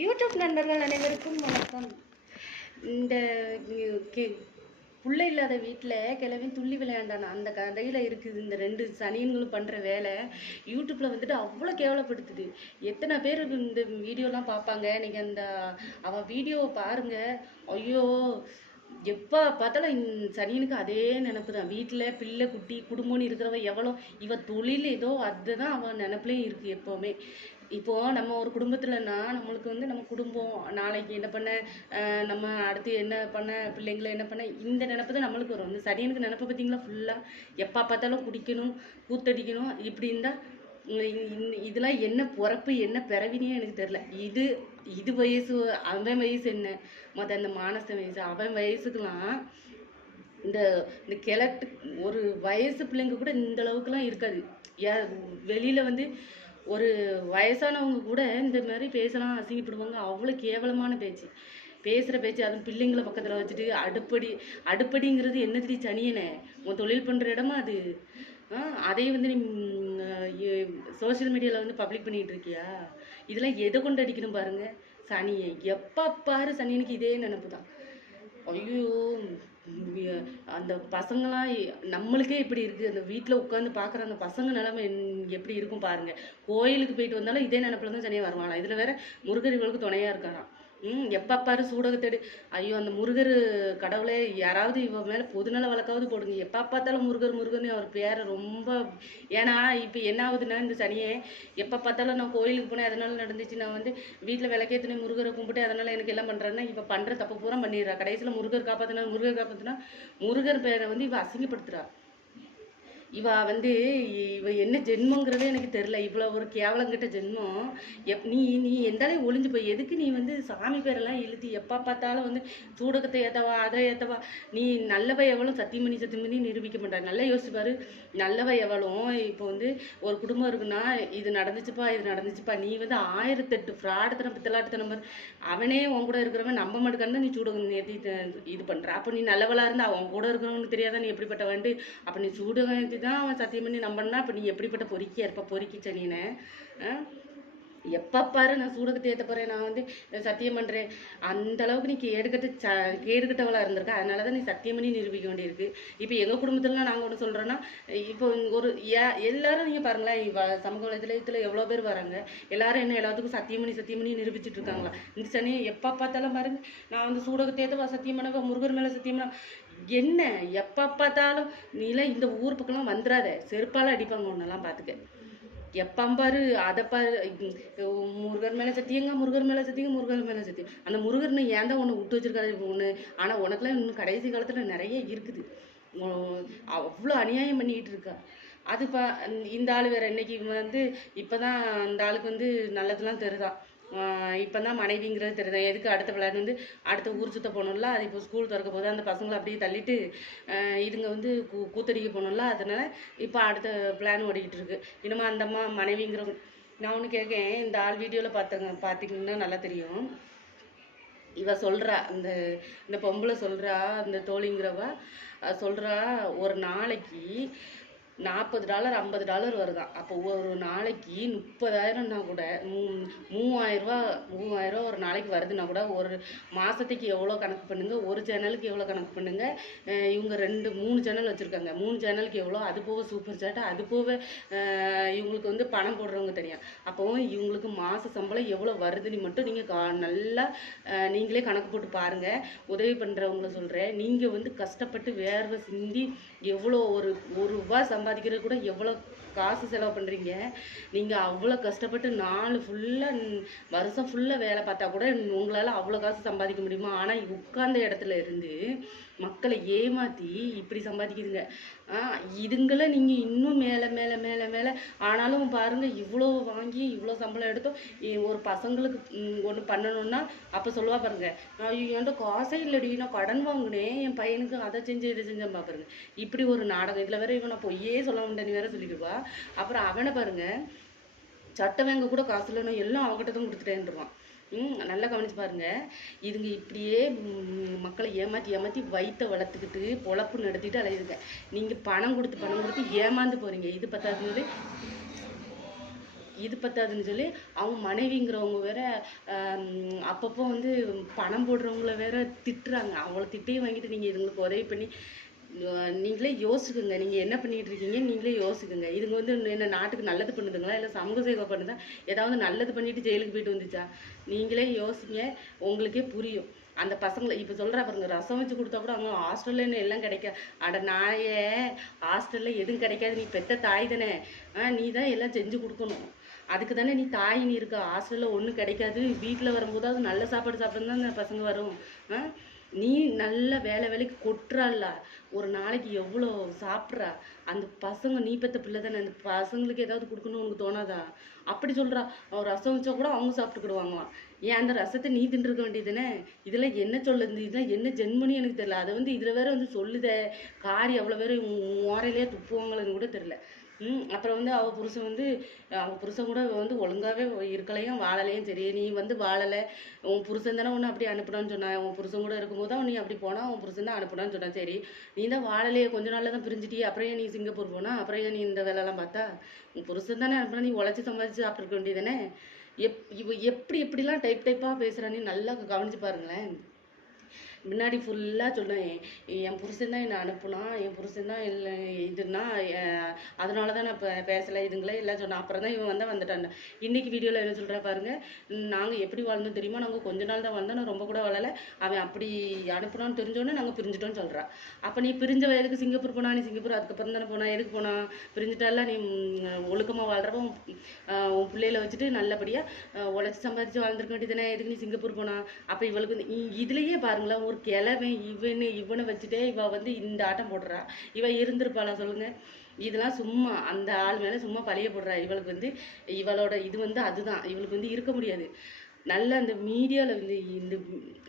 YouTube நண்பர்கள் அனைவருக்கும் வணக்கம். இந்த உம், புள்ள இல்லாத வீட்டில் கிழவன் துள்ளி விளையாண்டான. அந்த கதையில் இருக்குது இந்த ரெண்டு சனியன்களும் பண்ணுற வேலை. யூடியூப்பில் வந்துட்டு அவ்வளோ கேவலப்படுத்துது. எத்தனை பேர் இந்த வீடியோலாம் பார்ப்பாங்க? நீங்கள் அந்த அவள் வீடியோவை பாருங்கள் ஐயோ எப்போ பார்த்தாலும் சனியனுக்கு அதே நினப்பு தான். வீட்டில் பிள்ளை குட்டி குடும்பம்னு இருக்கிறவ எவ்வளோ இவ தொழில் ஏதோ அதுதான் அவன் நினப்புலேயும் இருக்குது எப்போவுமே. இப்போ நம்ம ஒரு குடும்பத்தில்னா நம்மளுக்கு வந்து நம்ம குடும்பம் நாளைக்கு என்ன பண்ண நம்ம அடுத்து என்ன பண்ண பிள்ளைங்களை என்ன பண்ண இந்த நினப்பு தான் நம்மளுக்கு வரும். இந்த சனியனுக்கு நினப்பை பார்த்தீங்களா? ஃபுல்லாக எப்போ பார்த்தாலும் குடிக்கணும் கூத்தடிக்கணும் இப்படி இருந்தால் இதெல்லாம் என்ன பிறப்பு என்ன பிறவினே எனக்கு தெரில இது இது வயசு அவன் வயசு என்ன? மொதல் அந்த மானச வயசு அவன் வயசுக்கெல்லாம் இந்த இந்த கிழட்டு ஒரு வயசு பிள்ளைங்க கூட இந்த அளவுக்குலாம் இருக்காது. ஏ வெளியில் வந்து ஒரு வயசானவங்க கூட இந்த மாதிரி பேசலாம் அசிங்கப்படுவாங்க. அவ்வளோ கேவலமான பேச்சு. பேசுகிற பேச்சு அதுவும் பிள்ளைங்களை பக்கத்தில் வச்சுட்டு அடுப்படி அடுப்படிங்கிறது என்னது சனியனே? உன் தொழில் பண்ணுற இடமா அது? ஆ அதையும் வந்து நீ சோஷியல் மீடியாவில் வந்து பப்ளிக் பண்ணிகிட்டு இருக்கியா? இதெல்லாம் எதை கொண்டு அடிக்கணும் பாருங்கள் சனியை எப்போ பாரு சனியனுக்கு இதே நினப்பு தான் ஐயோ அந்த பசங்களாம் நம்மளுக்கே இப்படி இருக்குது அந்த வீட்டில் உட்காந்து பார்க்குற அந்த பசங்க நிலமை என்- எப்படி இருக்கும் பாருங்க. கோயிலுக்கு போயிட்டு வந்தாலும் இதே நினப்பில் தான் சனியாக வருவாங்களாம் இதில் வேற முருகர் இவளுக்கு துணையாக இருக்கானா ம் எப்போ பாரு சூடகத்தேடு ஐயோ அந்த முருகர் கடவுளே யாராவது இவ மேலே பொதுநல வழக்காவது போடுங்க. எப்போ பார்த்தாலும் முருகர் முருகர்னு அவர் பேரை ரொம்ப ஏன்னா இப்போ என்ன ஆகுதுன்னா இந்த சனியே எப்போ பார்த்தாலும் நான் கோயிலுக்கு போனேன் அதனால நடந்துச்சு? நான் வந்து வீட்டில் விளக்கேற்றினேன் முருகரை கும்பிட்டு அதனால எனக்கு எல்லாம் பண்ணுறேன்னா இப்போ பண்ணுற தப்பு பூரா பண்ணிடுறா. கடைசியில் முருகர் காப்பாற்றினா முருகர் காப்பாற்றினா முருகர் பேரை வந்து இவ அசிங்கப்படுத்துறா. இவ வந்து இவ என்ன ஜென்மங்கிறதே எனக்கு தெரில இவ்வளோ ஒரு கேவலங்கிட்ட ஜென்மம். எப் நீ நீ எந்தாலே ஒளிஞ்சு போய் எதுக்கு நீ வந்து சாமி பேரெல்லாம் இழுத்து எப்போ பார்த்தாலும் வந்து சூடகத்தை ஏத்தவா அதை ஏத்தவா? நீ நல்லவ எவ்வளோ சத்தியமணி சத்தியமணி நிரூபிக்க மாட்டாள் நல்லா யோசிப்பாரு நல்லவ எவ்வளோ இப்போ வந்து ஒரு குடும்பம் இருக்குன்னா இது நடந்துச்சுப்பா இது நடந்துச்சுப்பா. நீ வந்து ஆயிரத்தெட்டு ஃப்ராடுத்தனம் பித்தலாட்டுத்தனம் பாரு. அவனே உன் கூட இருக்கிறவன் நம்ப மாட்டேக்கான்னு நீ சூடகம் ஏற்றி இது பண்ணுற அப்போ நீ நல்லவளாக இருந்தா அவன் கூட இருக்கிறவனுக்கு தெரியாதா நீ எப்படிப்பட்ட வண்டு அப்போ நீ சூடகம் தான் அவன் சத்தியம் பண்ணி நம்பனா இப்போ நீ எப்படிப்பட்ட பொறுக்கியா இருப்ப? பொறுக்கி சனின்னு எப்போ பாரு நான் சூடுக்கு ஏற்ற போகிறேன் நான் வந்து சத்தியம் பண்ணுறேன் அந்த அளவுக்கு நீ கேடுகட்ட ச கேடுகட்டவளாக இருந்திருக்க. அதனால தான் நீ சத்தியம் பண்ணி நிரூபிக்க வேண்டியிருக்கு. இப்போ எங்கள் குடும்பத்துலலாம் நாங்கள் ஒன்று சொல்கிறோன்னா இப்போ ஒரு ஏ எல்லாரும் நீங்கள் பாருங்களேன் சமூக வலைதளத்தில் எவ்வளோ பேர் வராங்க. எல்லாரும் என்ன எல்லாத்துக்கும் சத்தியம் பண்ணி சத்தியம் பண்ணி நிரூபிச்சிட்டு இருக்காங்களா? இந்த சனி எப்போ பார்த்தாலும் பாருங்க. நான் வந்து சூடகத்தை ஏற்றவா சத்தியம் பண்ணவா முருகர் மேலே சத்தியம் பண்ண என்ன எப்போ பார்த்தாலும் நீலாம் இந்த ஊர் பக்கம்லாம் வந்துடாத செருப்பால் அடிப்பாங்க ஒன்றெல்லாம் பார்த்துக்க. எப்பம்பாரு அதை பாரு முருகர் மேலே சத்தியங்க முருகர் மேலே சத்தியங்க முருகர் மேலே சத்தியம். அந்த முருகர்னு ஏன் தான் ஒன்று விட்டு வச்சிருக்காரு ஒன்று ஆனால் உனக்குலாம் இன்னும் கடைசி காலத்தில் நிறைய இருக்குது. அவ்வளோ அநியாயம் பண்ணிக்கிட்டு இருக்கா. அது பா இந்த ஆள் வேற இன்னைக்கு வந்து இப்போ தான் அந்த ஆளுக்கு வந்து நல்லதுலாம் தெரியுதான் இப்போ தான் மனைவிங்கிறது தெரியுதான் எதுக்கு அடுத்த விளையாட்டு வந்து அடுத்த ஊர் சுத்த போகணும்ல? அது இப்போ ஸ்கூல் திறக்க போது அந்த பசங்களை அப்படியே தள்ளிட்டு இதுங்க வந்து கூ கூத்தடிக்க போகணும்ல? அதனால் இப்போ அடுத்த பிளான் ஓடிக்கிட்டு இருக்கு. இனிமே அந்த அம்மா மனைவிங்கிற நான் ஒன்று கேட்கேன். இந்த ஆள் வீடியோவில் பார்த்தங்க பார்த்தீங்கன்னா நல்லா தெரியும். இவ சொல்கிறா இந்த இந்த பொம்பளை சொல்கிறா இந்த தோழிங்கிறவ சொல்கிறா ஒரு நாளைக்கு நாற்பது டாலர் ஐம்பது டாலர் வருதான். அப்போ ஒரு நாளைக்கு முப்பதாயிரம்னா கூட மூ மூவாயிரம் ரூபா மூவாயிரம் ரூபா ஒரு நாளைக்கு வருதுன்னா கூட ஒரு மாதத்துக்கு எவ்வளோ கணக்கு பண்ணுங்க ஒரு சேனலுக்கு எவ்வளோ கணக்கு பண்ணுங்க இவங்க ரெண்டு மூணு சேனல் வச்சுருக்காங்க. மூணு சேனலுக்கு எவ்வளோ? அது போக சூப்பர் சாட் அது போக இவங்களுக்கு வந்து பணம் போடுறவங்க தெரியும் அப்போவும் இவங்களுக்கு மாத சம்பளம் எவ்வளோ வருதுன்னு மட்டும் நீங்கள் கா நல்லா நீங்களே கணக்கு போட்டு பாருங்கள் உதவி பண்ணுறவங்கள சொல்கிறேன் நீங்கள் வந்து கஷ்டப்பட்டு வேர்வை சிந்தி எவ்வளோ ஒரு ஒரு ரூபா சம்பாதிக்கிறது கூட எவ்வளோ காசு செலவு பண்ணுறீங்க நீங்கள் அவ்வளோ கஷ்டப்பட்டு நாலு ஃபுல்லாக வருஷம் ஃபுல்லாக வேலை பார்த்தா கூட உங்களால் அவ்வளோ காசு சம்பாதிக்க முடியுமா? ஆனால் உட்கார்ந்த இடத்துல இருந்து மக்களை ஏமாற்றி இப்படி சம்பாதிக்குதுங்க ஆ இதுங்களை நீங்கள் இன்னும் மேலே மேலே மேலே மேலே ஆனாலும் பாருங்கள் இவ்வளோ வாங்கி இவ்வளோ சம்பளம் எடுத்தோம். ஒரு பசங்களுக்கு ஒன்று பண்ணணும்னா அப்போ சொல்லுவா பாருங்க என்கிட்ட காசே இல்லடி நான் கடன் வாங்கினேன் என் பையனுக்கு அதை செஞ்சு இதை செஞ்சேன் பாருங்க. இப்படி ஒரு நாடகம் இதில் வேற இவனை பொய்யே சொல்ல முடியாது வேற சொல்லிக்கிடுவா அப்புறம் அவனை பாருங்க சட்டை வாங்க கூட காசு இல்லைன்னு எல்லாம் அவகிட்ட தான் கொடுத்துட்டேன்றான் ம் நல்லா கவனிச்சு பாருங்க. இதுங்க இப்படியே மக்களை ஏமாத்தி ஏமாத்தி வயிற்றை வளர்த்துக்கிட்டு பொழப்பு நடத்திட்டு அலையுதுங்க. நீங்க பணம் கொடுத்து பணம் கொடுத்து ஏமாந்து போறீங்க. இது பத்தாதுன்னு சொல்லி இது பத்தாதுன்னு சொல்லி அவங்க மனைவிங்கிறவங்க வேற அப்பப்போ வந்து பணம் போடுறவங்கள வேற திட்டுறாங்க. அவங்கள திட்டையும் வாங்கிட்டு நீங்கள் இதுங்களுக்கு உதவி பண்ணி நீங்களே யோசிக்குங்க நீங்கள் என்ன பண்ணிகிட்டு இருக்கீங்க நீங்களே யோசிக்குங்க இதுங்க வந்து என்ன நாட்டுக்கு நல்லது பண்ணுதுங்களா? இல்லை சமூக சேவை பண்ணுதா? ஏதாவது நல்லது பண்ணிட்டு ஜெயிலுக்கு போயிட்டு வந்துச்சா? நீங்களே யோசிங்க. உங்களுக்கே புரியும். அந்த பசங்களை இப்போ சொல்கிறா பாருங்க ரசம் வச்சு கொடுத்தா கூட அவங்க ஹாஸ்டல்ல எல்லாம் கிடைக்க அட நாயே ஹாஸ்டலில் எதுவும் கிடைக்காது. நீ பெத்த தாய் தானே. ஆ நீ தான் எல்லாம் செஞ்சு கொடுக்கணும். அதுக்கு தானே நீ தாய் நீ இருக்க. ஹாஸ்டலில் ஒன்றும் கிடைக்காது. வீட்டில் வரும்போதாவது நல்ல சாப்பாடு சாப்பிட்டு தான் அந்த பசங்க வரும். ஆ? நீ நல்ல வேலை வேலைக்கு கொட்டுறாள்ல. ஒரு நாளைக்கு எவ்வளோ சாப்பிட்றா? அந்த பசங்க நீ பெற்ற பிள்ளை தானே அந்த பசங்களுக்கு ஏதாவது கொடுக்கணும்னு உனக்கு தோணாதா? அப்படி சொல்கிறா அவன் ரசம் வச்சா கூட அவங்க சாப்பிட்டுக்கிடுவாங்களாம். ஏன் அந்த ரசத்தை நீ தின்றுக்க வேண்டியதுனே இதெல்லாம் என்ன சொல்லுது இதெல்லாம் என்ன ஜென்மனி எனக்கு தெரியல. அதை வந்து இதில் வேற வந்து சொல்லுதே. காரி அவ்வளோ வேற ஓரையிலே துப்புவாங்களன்னு கூட தெரியல. அப்புறம் வந்து அவள் புருஷன் வந்து அவள் புருஷன் கூட வந்து ஒழுங்காகவே இருக்கலையும் வாழலையும். சரி நீ வந்து வாழலை. உன் புருஷன் தானே உன்னை அப்படி அனுப்பணும்னு சொன்னா உன் புருஷன் கூட இருக்கும்போது அவன் நீ அப்படி போனால் உன் புருஷன் தான் அனுப்புனான்னு சொன்னான். சரி நீ தான் வாழலையே. கொஞ்ச நாளில் தான் பிரிஞ்சிட்டியே. அப்புறம் ஏன் நீ சிங்கப்பூர் போனா? அப்புறம் ஏன் நீ இந்த வேலைலாம் பார்த்தா? உன் புருஷன் தானே அனுப்பினா நீ உழைச்சி சம்பாதிச்சு சாப்பிட்டுருக்க வேண்டியதானே எப் இவ எப்படி எப்படிலாம் டைப் டைப்பாக பேசுகிறான்னு நல்லா கவனிச்சு பாருங்களேன். முன்னாடி ஃபுல்லாக சொன்னேன் என் புருஷன் தான் என்னை அனுப்புனான் என் புருஷன் தான் இல்லை இதுன்னா அதனால தான் நான் இப்போ பேசலை இதுங்களே எல்லாம் சொன்னேன் அப்புறம் தான் இவன் வந்தால் வந்துட்டான். இன்னைக்கு வீடியோவில் என்ன சொல்கிறா பாருங்க நாங்கள் எப்படி வாழ்ந்தோம் தெரியுமா? நாங்கள் கொஞ்ச நாள் தான் வாழ்ந்தோம் நான் ரொம்ப கூட வாழலை. அவன் அப்படி அனுப்புனான்னு தெரிஞ்சோடனே நாங்கள் பிரிஞ்சிட்டோம்னு சொல்கிறான் அப்போ நீ பிரிஞ்ச வயதுக்கு சிங்கப்பூர் போனா நீ சிங்கப்பூர் அதுக்கப்புறம் தானே போனா எதுக்கு போனா? பிரிஞ்சிட்டாலாம் நீ ஒழுக்கமாக வாழ்கிறப்ப உன் பிள்ளையில வச்சுட்டு நல்லபடியாக உழைச்சி சம்பாதிச்சு வாழ்ந்துருக்க வேண்டியதுதானே? எதுக்கு நீ சிங்கப்பூர் போனா? அப்போ இவளுக்கு வந்து பாருங்களேன் ஒரு கிழவன் இவனு இவனை வச்சுட்டே இவ வந்து இந்த ஆட்டம் போடுறா. இவ இருந்திருப்பாளா சொல்லுங்க. இதெல்லாம் சும்மா அந்த ஆள் மேல சும்மா பழிய போடுறா. இவளுக்கு வந்து இவளோட இது வந்து அதுதான். இவளுக்கு வந்து இருக்க முடியாது. நல்ல அந்த மீடியாவில் வந்து இந்த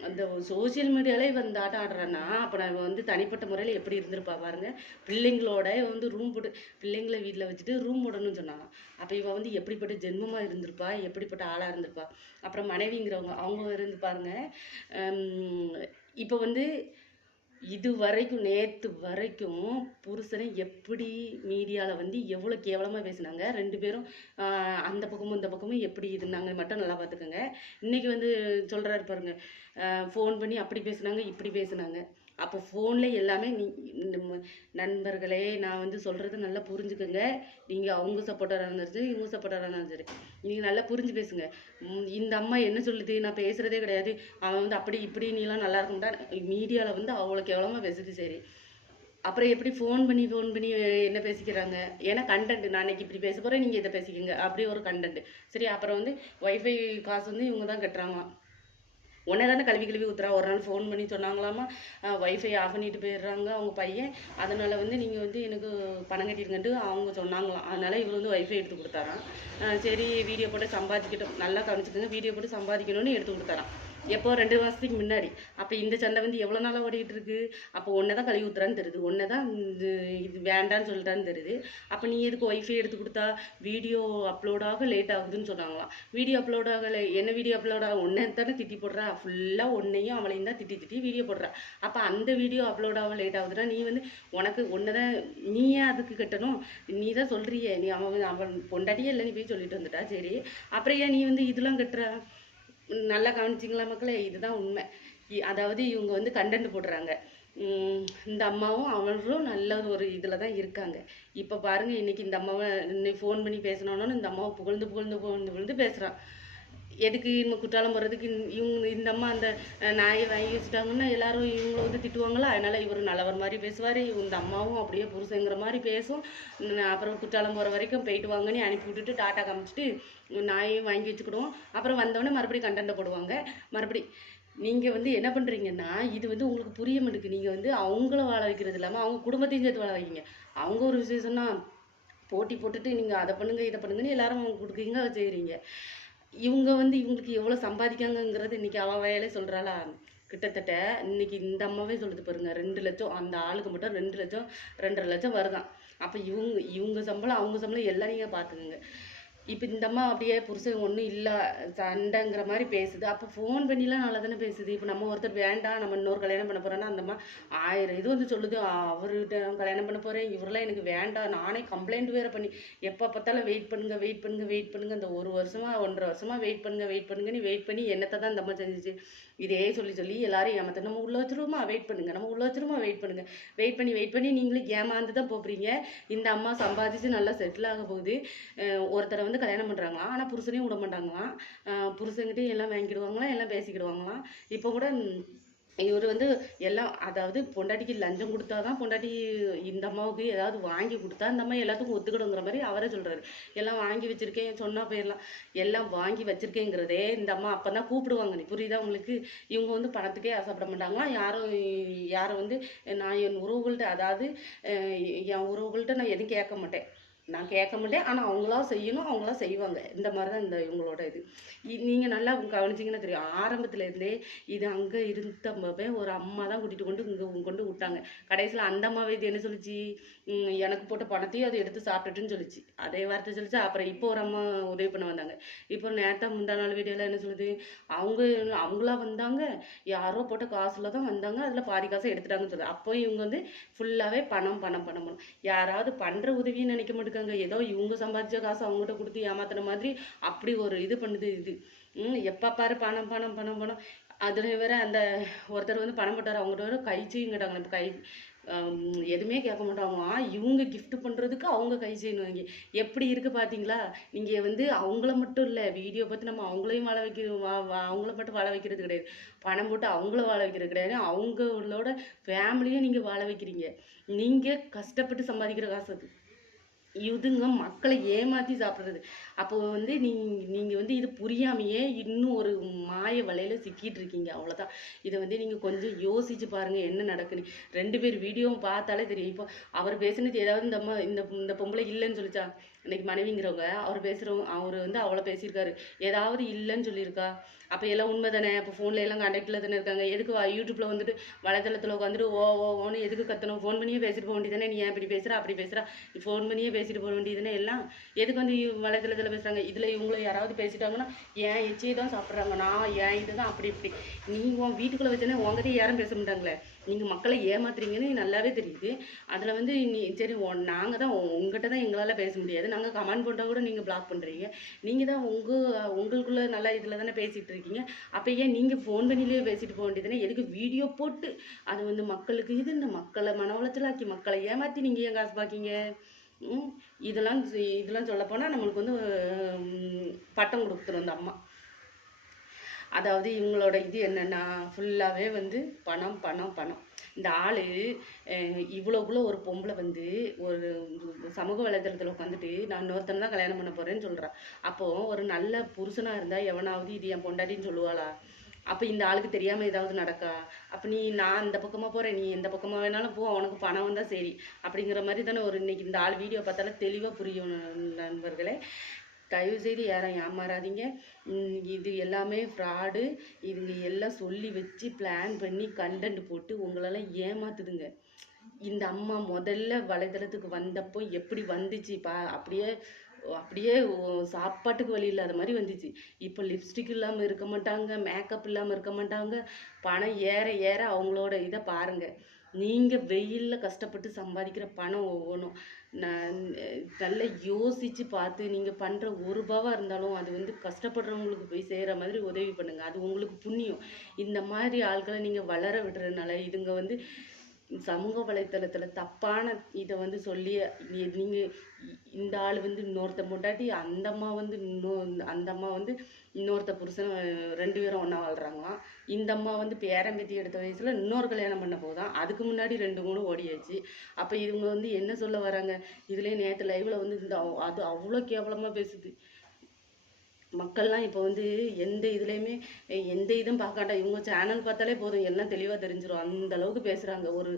அந்த சோஷியல் மீடியாலே இவன் இந்த ஆட்டம் ஆடுறான்னா அப்போ நான் வந்து தனிப்பட்ட முறையில் எப்படி இருந்திருப்பா பாருங்க. பிள்ளைங்களோட வந்து ரூம் போட்டு பிள்ளைங்களை வீட்டில் வச்சுட்டு ரூம் போடணும்னு சொன்னாங்க அப்போ இவன் வந்து எப்படிப்பட்ட ஜென்மமாக இருந்திருப்பா? எப்படிப்பட்ட ஆளாக இருந்திருப்பா? அப்புறம் மனைவிங்கிறவங்க அவங்க இருந்து பாருங்க இப்போ வந்து இது வரைக்கும் நேற்று வரைக்கும் புருஷனை எப்படி மீடியாவில் வந்து எவ்வளோ கேவலமாக பேசுனாங்க ரெண்டு பேரும் அந்த பக்கமும் இந்த பக்கமும் எப்படி இருந்தாங்க மட்டும் நல்லா பார்த்துக்கோங்க. இன்னைக்கு வந்து சொல்கிறாரு பாருங்க ஃபோன் பண்ணி அப்படி பேசுனாங்க இப்படி பேசுனாங்க. அப்போ ஃபோனில் எல்லாமே நீ நண்பர்களே நான் வந்து சொல்கிறது நல்லா புரிஞ்சுக்கோங்க. நீங்கள் அவங்க சப்போர்ட்டராக இருந்தாலும் சரி இவங்க சப்போர்ட்டராக இருந்தாலும் சரி. நீங்கள் நல்லா புரிஞ்சு பேசுங்க. இந்த அம்மா என்ன சொல்லுது? நான் பேசுகிறதே கிடையாது. அவன் வந்து அப்படி இப்படி நீலாம் நல்லா இருக்க மாட்டான். மீடியாவில் வந்து அவ்வளோ கேவலமாக பேசுது சரி. அப்புறம் எப்படி ஃபோன் பண்ணி ஃபோன் பண்ணி என்ன பேசிக்கிறாங்க? ஏன்னா கண்டென்ட் நான் இன்னைக்கு இப்படி பேச போகிறேன் நீங்கள் இதை பேசிக்கோங்க. அப்படி ஒரு கண்டென்ட் சரி அப்புறம் வந்து ஒய்ஃபை காசு வந்து இவங்க தான் கட்டுறாங்களாம். உடனே தானே கழுவி கழுவி ஊத்துறா. ஒரு நாள் ஃபோன் பண்ணி சொன்னாங்களாமா? ஒய்ஃபை ஆஃப் பண்ணிட்டு போயிடுறாங்க அவங்க பையன். அதனால வந்து நீங்கள் வந்து எனக்கு பணம் கட்டிடுங்கன்ட்டு அவங்க சொன்னாங்களாம். அதனால இவர் வந்து ஒய்ஃபை எடுத்து கொடுத்தாராம். சரி வீடியோ போட்டு சம்பாதிக்கட்டும். நல்லா கவனிச்சுக்கோங்க. வீடியோ போட்டு சம்பாதிக்கணும்னு எடுத்து கொடுத்தாராம். எப்போ ரெண்டு மாதத்துக்கு முன்னாடி? அப்போ இந்த சண்டை வந்து எவ்வளோ நாளாக ஓடிக்கிட்டு இருக்கு? அப்போ ஒன்றை தான் கழுவி ஊத்துறான்னு தெரியுது. ஒன்றை தான் இது இது வேண்டான்னு சொல்லிட்டான்னு தெரியுது. அப்போ நீ எதுக்கு ஒய்ஃபை எடுத்து கொடுத்தா? வீடியோ அப்லோடாக லேட் ஆகுதுன்னு சொன்னாங்களாம் வீடியோ அப்லோட் ஆகலை. என்ன வீடியோ அப்லோட் ஆக ஒன்றை தானே திட்டி போடுறா. ஃபுல்லாக ஒன்றையும் அவளையும் தான் திட்டி திட்டி வீடியோ போடுறா. அப்போ அந்த வீடியோ அப்லோட் ஆக லேட் ஆகுதுன்னா நீ வந்து உனக்கு ஒன்று தான் நீ ஏன் அதுக்கு கட்டணும். நீ தான் சொல்கிறியே நீ அவன் அவன் பொண்டாட்டியே இல்லை நீ போய் சொல்லிட்டு வந்துட்டா. சரி. அப்புறம் ஏன் நீ வந்து இதெல்லாம் கட்டுற? நல்லா கவனிச்சிங்களா மக்களே? இதுதான் உண்மை. அதாவது இவங்க வந்து கண்டென்ட் போடுறாங்க. இந்த அம்மாவும் அவரும் நல்ல ஒரு இதில் தான் இருக்காங்க. இப்போ பாருங்க இன்னைக்கு இந்த அம்மாவை இன்னைக்கு ஃபோன் பண்ணி பேசினோன்னு இந்த அம்மாவை புகழ்ந்து புகழ்ந்து புகழ்ந்து புகழ்ந்து பேசுகிறான் எதுக்கு இவங்க குற்றாலம் போகிறதுக்கு இவங்க இந்த அம்மா அந்த நாயை வாங்கி வச்சுட்டாங்கன்னா எல்லாரும் இவங்கள வந்து திட்டுவாங்களா? அதனால் இவர் நல்லவர் மாதிரி பேசுவார் இந்த அம்மாவும் அப்படியே புருஷங்கிற மாதிரி பேசும். அப்புறம் குற்றாலம் போகிற வரைக்கும் போயிட்டு வாங்கன்னு அனுப்பி விட்டுட்டு டாட்டா காமிச்சிட்டு நாயையும் வாங்கி வச்சுக்கிடுவோம். அப்புறம் வந்தோடனே மறுபடியும் கண்டென்ட்டை போடுவாங்க. மறுபடி நீங்கள் வந்து என்ன பண்ணுறீங்கன்னா இது வந்து உங்களுக்கு புரிய மாட்டேங்குது. நீங்கள் வந்து அவங்கள வாழ வைக்கிறது இல்லாமல் அவங்க குடும்பத்தையும் சேர்த்து வாழ வைக்கீங்க அவங்க ஒரு விசேஷம்னா போட்டி போட்டுட்டு நீங்கள் அதை பண்ணுங்க இதை பண்ணுங்கன்னு எல்லாரும் அவங்க கொடுக்குறீங்க செய்கிறீங்க இவங்க வந்து இவங்களுக்கு எவ்வளோ சம்பாதிக்காங்கங்கிறது இன்னைக்கு அவ வேலையே சொல்கிறாளா கிட்டத்தட்ட இன்னைக்கு இந்த அம்மாவே சொல்லுது பாருங்க ரெண்டு லட்சம் அந்த ஆளுக்கு மட்டும் ரெண்டு லட்சம் ரெண்டரை லட்சம் வருதாம் அப்போ இவங்க இவங்க சம்பளம் அவங்க சம்பளம் எல்லாம் நீங்கள் பார்த்துக்குங்க இப்போ இந்தம்மா அப்படியே புருஷன் ஒன்றும் இல்லை சண்டைங்கிற மாதிரி பேசுது. அப்போ ஃபோன் பண்ணிலாம் நல்லா தானே பேசுது. இப்போ நம்ம ஒருத்தர் வேண்டாம் நம்ம இன்னொரு கல்யாணம் பண்ண போகிறோன்னா அந்தம்மா ஆயிரம் இது வந்து சொல்லுது. அவர்கிட்ட கல்யாணம் பண்ண போகிறேன் இவரெல்லாம் எனக்கு வேண்டாம். நானே கம்ப்ளைண்ட் வேறு பண்ணி எப்போ பார்த்தாலும் வெயிட் பண்ணுங்க வெயிட் பண்ணுங்க வெயிட் பண்ணுங்க. இந்த ஒரு வருஷமா ஒன்றரை வருஷமா வெயிட் பண்ணுங்க வெயிட் பண்ணுங்கன்னு வெயிட் பண்ணி என்னத்தை தான் இந்த செஞ்சிச்சு? செஞ்சுச்சு இதே சொல்லி சொல்லி எல்லாரும் ஏமாத்த நம்ம உள்ள வச்சிருவோமா? வெயிட் பண்ணுங்க. நம்ம உள்ள வச்சிருவோமா? வெயிட் பண்ணுங்க. வெயிட் பண்ணி வெயிட் பண்ணி நீங்களும் ஏமாந்து தான் போகிறீங்க இந்த அம்மா சம்பாதிச்சு நல்லா செட்டில் ஆக போகுது. ஒருத்தரை வந்து கல்யாணம் பண்ணுறாங்களாம் ஆனால் புருஷனையும் விட மாட்டாங்களாம். புருஷங்கிட்டையும் எல்லாம் வாங்கிடுவாங்களாம் எல்லாம் பேசிக்கிடுவாங்களாம். இப்போ கூட இவர் வந்து எல்லாம் அதாவது பொண்டாட்டிக்கு லஞ்சம் கொடுத்தா தான் பொண்டாட்டி இந்த அம்மாவுக்கு ஏதாவது வாங்கி கொடுத்தா இந்த அம்மா எல்லாத்துக்கும் ஒத்துக்கிடுங்கிற மாதிரி அவரே சொல்கிறாரு எல்லாம் வாங்கி வச்சுருக்கேன் சொன்னால் போயிடலாம். எல்லாம் வாங்கி வச்சிருக்கேங்கிறதே இந்த அம்மா அப்போ தான் கூப்பிடுவாங்க. நீ புரியுதா உங்களுக்கு? இவங்க வந்து பணத்துக்கே ஆசைப்பட மாட்டாங்களாம். யாரும் யாரும் வந்து நான் என் உறவுகள்கிட்ட அதாவது என் உறவுகள்கிட்ட நான் எதுவும் கேட்க மாட்டேன். நான் கேட்க மாட்டேன். ஆனால் அவங்களா செய்யணும் அவங்களா செய்வாங்க. இந்த மாதிரி தான் இந்த இவங்களோட இது. நீங்கள் நல்லா கவனிச்சிங்கன்னா தெரியும். ஆரம்பத்துலேருந்தே இது அங்கே இருந்தப்பவே ஒரு அம்மா தான் கூட்டிகிட்டு கொண்டு இங்கே கொண்டு விட்டாங்க. கடைசியில் அந்த அம்மாவை இது என்ன சொல்லிச்சு? எனக்கு போட்ட பணத்தையும் அதை எடுத்து சாப்பிட்டுட்டுன்னு சொல்லிச்சு. அதே வார்த்தை சொல்லிச்சு. அப்புறம் இப்போ ஒரு அம்மா உதவி பண்ண வந்தாங்க. இப்போ நேரத்தை முந்தா நாள் வீடியோவில் என்ன சொல்லுது? அவங்க அவங்களா வந்தாங்க. யாரோ போட்ட காசுல தான் வந்தாங்க. அதில் பாதி காசை எடுத்துட்டாங்கன்னு சொல்லுது. அப்போ இவங்க வந்து ஃபுல்லாகவே பணம் பணம் பணம் பணம். யாராவது பண்ணுற உதவின்னு நினைக்க மாட்டேங்காங்க ஏதோ இவங்க சம்பாதிச்ச காசு அவங்ககிட்ட கொடுத்து ஏமாத்துன மாதிரி அப்படி ஒரு இது பண்ணுது இது. எப்போ பாரு பணம் பணம் பணம் பணம். அதில் வேற அந்த ஒருத்தர் வந்து பணம் போட்டார். அவங்ககிட்ட வர கை கேட்டாங்க கை எதுவுமே கேட்க மாட்டாங்களாம் இவங்க கிஃப்ட் பண்ணுறதுக்கு அவங்க கை செயின் வாங்கி எப்படி இருக்குது பார்த்தீங்களா நீங்கள் வந்து அவங்கள மட்டும் இல்லை வீடியோ பார்த்து நம்ம அவங்களையும் வாழ வைக்க வா- வா- அவங்கள மட்டும் வாழ வைக்கிறது கிடையாது. பணம் போட்டு அவங்கள வாழ வைக்கிறது கிடையாது. அவங்களோட ஃபேமிலியை நீங்கள் வாழ வைக்கிறீங்க. நீங்கள் கஷ்டப்பட்டு சம்பாதிக்கிற காசு அது. இதுங்க மக்களை ஏமாத்தி சாப்பிடுறது. அப்போ வந்து நீங்க நீங்க வந்து இது புரியாமையே இன்னும் ஒரு மாய வலையில சிக்கிட்டு இருக்கீங்க அவ்வளவுதான். இதை வந்து நீங்க கொஞ்சம் யோசிச்சு பாருங்க என்ன நடக்குன்னு. ரெண்டு பேர் வீடியோவும் பார்த்தாலே தெரியும். இப்போ அவர் பேசுனது ஏதாவது இந்த இந்த இந்த பொம்பளை இல்லைன்னு சொல்லிச்சா? இன்னைக்கு மனைவிங்கிறவங்க அவர் பேசுகிறவங்க அவர் வந்து அவ்வளோ பேசியிருக்காரு. ஏதாவது இல்லைன்னு சொல்லியிருக்கா? அப்போ எல்லாம் உண்மை தானே அப்போ ஃபோன்ல எல்லாம் கான்டாக்ட்ல தானே இருக்காங்க? எதுக்கு வா- யூடியூப்ல வந்துட்டு வலைத்தளத்தில் உட்காந்துட்டு ஓ ஓ ஓன்னு எதுக்கு கத்தணும்? ஃபோன் பண்ணியே பேசிட்டு போக வேண்டியதானே நீ ஏன் இப்படி பேசுகிறா அப்படி பேசுகிறா நீ ஃபோன் பண்ணியே பேசிட்டு போக வேண்டியதானே எல்லாம் எதுக்கு வந்து வலைத்தளத்தில் பேசுகிறாங்க இதில் இவங்களும் யாராவது பேசிட்டாங்கன்னா ஏன் எச்சியை தான் சாப்பிட்றாங்க? நான் ஏன் இதுதான்? அப்படி இப்படி. நீ உன் வீட்டுக்குள்ளே வச்சோன்னே உங்ககிட்ட யாரும் பேச மாட்டாங்களே? நீங்கள் மக்களை ஏமாத்துறீங்கன்னு நல்லாவே தெரியுது. அதில் வந்து நீ சரி நாங்கள் தான் உங்ககிட்ட தான் எங்களால் பேச முடியாது. நாங்கள் கமெண்ட் போட்டால் கூட நீங்கள் பிளாக் பண்ணுறீங்க நீங்கள் தான் உங்கள் உங்களுக்குள்ளே நல்லா இதில் தானே பேசிகிட்டு இருக்கீங்க. அப்போ ஏன் நீங்கள் ஃபோன் பண்ணிலேயே பேசிட்டு போக வேண்டியதுதானே எதுக்கு வீடியோ போட்டு அது வந்து மக்களுக்கு இது இந்த மக்களை மன உளைச்சலாக்கி மக்களை ஏமாற்றி நீங்கள் ஏன் காசு பார்க்கீங்க இதெல்லாம் இதெல்லாம் சொல்லப்போனால் நம்மளுக்கு வந்து பட்டம் கொடுத்துரும் அந்த அம்மா. அதாவது இவங்களோட இது என்னென்னா ஃபுல்லாகவே வந்து பணம் பணம் பணம். இந்த ஆள் இவ்வளோக்குள்ள ஒரு பொம்பளை வந்து ஒரு சமூக வலைதளத்தில் உட்காந்துட்டு நான் இன்னொருத்தனை தான் கல்யாணம் பண்ண போகிறேன்னு சொல்கிறான் அப்போ ஒரு நல்ல புருஷனாக இருந்தால் எவனாவது இது என் பொண்டாட்டின்னு சொல்லுவாளா? அப்போ இந்த ஆளுக்கு தெரியாமல் ஏதாவது நடக்கா? அப்போ நீ நான் இந்த பக்கமாக போகிறேன் நீ எந்த பக்கமாக வேணாலும் போ உனக்கு பணம் வந்தால் சரி. அப்படிங்கிற மாதிரி தானே ஒரு இன்னைக்கு இந்த ஆள் வீடியோ பார்த்தாலே தெளிவாக புரியும் நண்பர்களே. தயவு செய்து யாரும் ஏமாறாதீங்க இது எல்லாமே ஃப்ராடு இதுங்க எல்லாம் சொல்லி வச்சு பிளான் பண்ணி கண்டென்ட் போட்டு உங்களெல்லாம் ஏமாத்துதுங்க. இந்த அம்மா முதல்ல வலைதளத்துக்கு வந்தப்போ எப்படி வந்துச்சு? பா அப்படியே அப்படியே சாப்பாட்டுக்கு வழி இல்லாத மாதிரி வந்துச்சு. இப்போ லிப்ஸ்டிக் இல்லாமல் இருக்க மாட்டாங்க மேக்கப் இல்லாமல் இருக்க மாட்டாங்க. பணம் ஏற ஏற அவங்களோட இதை பாருங்கள் நீங்கள் வெயிலில் கஷ்டப்பட்டு சம்பாதிக்கிற பணம் ஒவ்வொன்றும். நல்லா யோசித்து பார்த்து நீங்கள் பண்ணுற ஒரு ரூபாவாக இருந்தாலும் அது வந்து கஷ்டப்படுறவங்களுக்கு போய் செய்கிற மாதிரி உதவி பண்ணுங்கள் அது உங்களுக்கு புண்ணியம். இந்த மாதிரி ஆட்களை நீங்கள் வளர விடுறதுனால இதுங்க வந்து சமூக வலைத்தளத்தில் தப்பான இதை வந்து சொல்லி நீ- இ- இந்த ஆள் வந்து இன்னொருத்த முட்டாட்டி அந்த அம்மா வந்து இன்னொரு அந்த அம்மா வந்து இன்னொருத்த புருஷன் ரெண்டு பேரும் ஒன்றா வாழ்கிறாங்களாம் இந்த அம்மா வந்து பேரம்பேத்தி எடுத்த வயசில் இன்னொரு கல்யாணம் பண்ண போதான் அதுக்கு முன்னாடி ரெண்டு மூணு ஓடியாச்சு. அப்போ இவங்க வந்து என்ன சொல்ல வராங்க? இதுலேயே நேற்று லைவில் வந்து இந்த அது அவ்வளோ கேவலமாக பேசுது. மக்கள்லாம் இப்போ வந்து எந்த இதுலேயுமே எந்த இதுவும் பார்க்காண்டா இவங்க சேனல் பார்த்தாலே போதும் எல்லாம் தெளிவாக தெரிஞ்சிரும். அந்த அளவுக்கு பேசுகிறாங்க ஒரு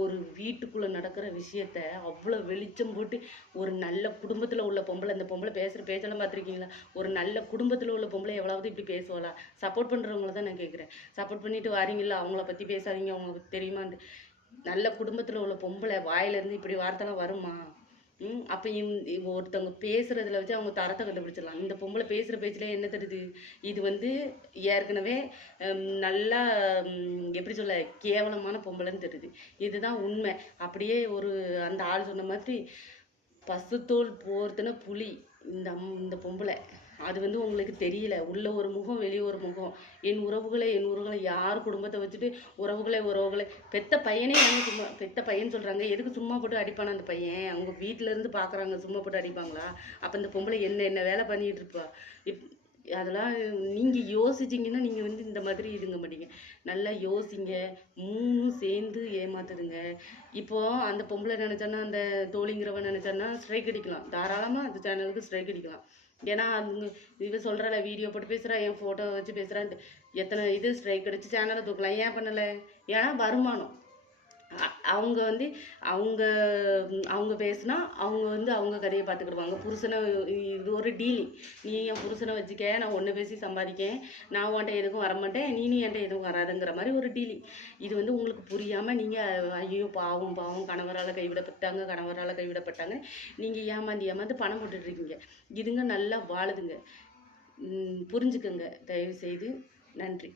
ஒரு வீட்டுக்குள்ளே நடக்கிற விஷயத்த அவ்வளோ வெளிச்சம் போட்டு ஒரு நல்ல குடும்பத்தில் உள்ள பொம்பளை இந்த பொம்பளை பேசுகிற பேச்செல்லாம் பார்த்துருக்கீங்களா? ஒரு நல்ல குடும்பத்தில் உள்ள பொம்பளை எவ்வளவு இப்படி பேசுவாளா? சப்போர்ட் பண்ணுறவங்கள தான் நான் கேட்குறேன் சப்போர்ட் பண்ணிட்டு வாரீங்களா? அவங்கள பற்றி பேசாதீங்க. அவங்களுக்கு தெரியுமான்னு நல்ல குடும்பத்தில் உள்ள பொம்பளை வாயிலேருந்து இப்படி வார்த்தைலாம் வருமா? அப்போ ஒருத்தவங்க பேசுகிறதுல வச்சு அவங்க தரத்தை கண்டுபிடிச்சிடலாம். இந்த பொம்பளை பேசுகிற பேச்சில் என்ன தருது இது வந்து ஏற்கனவே நல்லா எப்படி சொல்ல கேவலமான பொம்பளைன்னு தெரியுது. இதுதான் உண்மை. அப்படியே ஒரு அந்த ஆள் சொன்ன மாதிரி பசுத்தோல் போர்த்தின புலி. இந்த அம் இந்த பொம்பளை. அது வந்து உங்களுக்கு தெரியல. உள்ள ஒரு முகம் வெளியே ஒரு முகம். என் உறவுகளை என் உறவுகளை யார் குடும்பத்தை வச்சுட்டு உறவுகளை உறவுகளை. பெத்த பையனே வந்து சும்மா பெத்த பையன் சொல்கிறாங்க எதுக்கு சும்மா போட்டு அடிப்பானா அந்த பையன்? அவங்க வீட்டிலேருந்து இருந்து சும்மா போட்டு அடிப்பாங்களா? அப்போ இந்த பொம்பளை என்ன என்ன வேலை பண்ணிட்டு இருப்பா? இப் அதெல்லாம் நீங்கள் யோசிச்சீங்கன்னா நீங்கள் வந்து இந்த மாதிரி இருங்க மாட்டீங்க. நல்லா யோசிங்க. மூணும் சேர்ந்து ஏமாத்துதுங்க. இப்போ அந்த பொம்பளை நினச்சோன்னா அந்த தோழிங்கிறவன் நினச்சான்னா ஸ்ட்ரைக் அடிக்கலாம். தாராளமாக அந்த சேனலுக்கு ஸ்ட்ரைக் அடிக்கலாம். ஏன்னா இவன் இவ வீடியோ போட்டு பேசுகிறான் என் ஃபோட்டோ வச்சு பேசுறான்ட்டு. எத்தனை இது ஸ்ட்ரைக் அடிச்சு சேனலை தூக்கலாம். ஏன் பண்ணலை? ஏன்னா வருமானம். அவங்க வந்து அவங்க அவங்க பேசுனா அவங்க வந்து அவங்க கதையை பார்த்துக்கிடுவாங்க. புருஷனை இது ஒரு டீலிங் நீ என் புருஷனை வச்சுக்க நான் ஒன்று பேசி சம்பாதிக்கேன். நான் உன்ட்ட எதுக்கும் வரமாட்டேன். நீனும் என்கிட்ட எதுவும் வராதுங்கிற மாதிரி ஒரு டீலிங் இது வந்து உங்களுக்கு புரியாமல் நீங்கள் ஐயோ பாவம் பாவம் கணவரால் கைவிடப்பட்டாங்க கணவரால் கைவிடப்பட்டாங்க. நீங்கள் ஏமாந்து ஏமாந்து பணம் போட்டுட்ருக்கீங்க. இதுங்க நல்லா வாழுதுங்க. புரிஞ்சுக்கங்க. தயவு செய்து நன்றி.